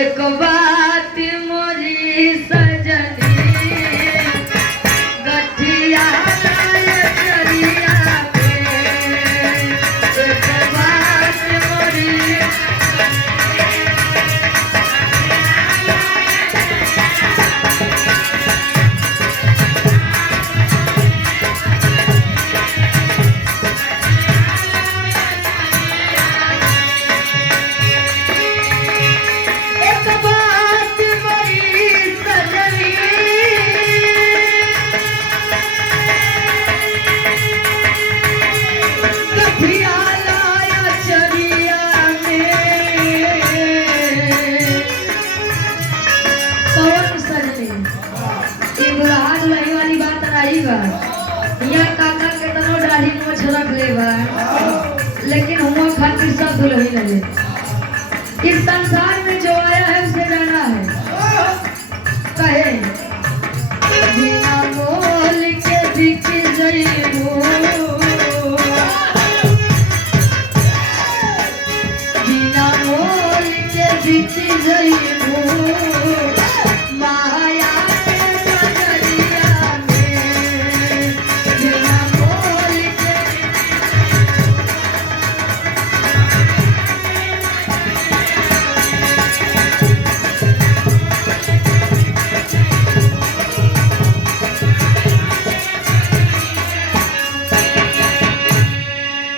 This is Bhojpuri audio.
एक बात मोरी सजनी गठिया चरिया पे एक बात मोरी लेकिन हुआ खातिर सब दुल्हन लगे इस संसार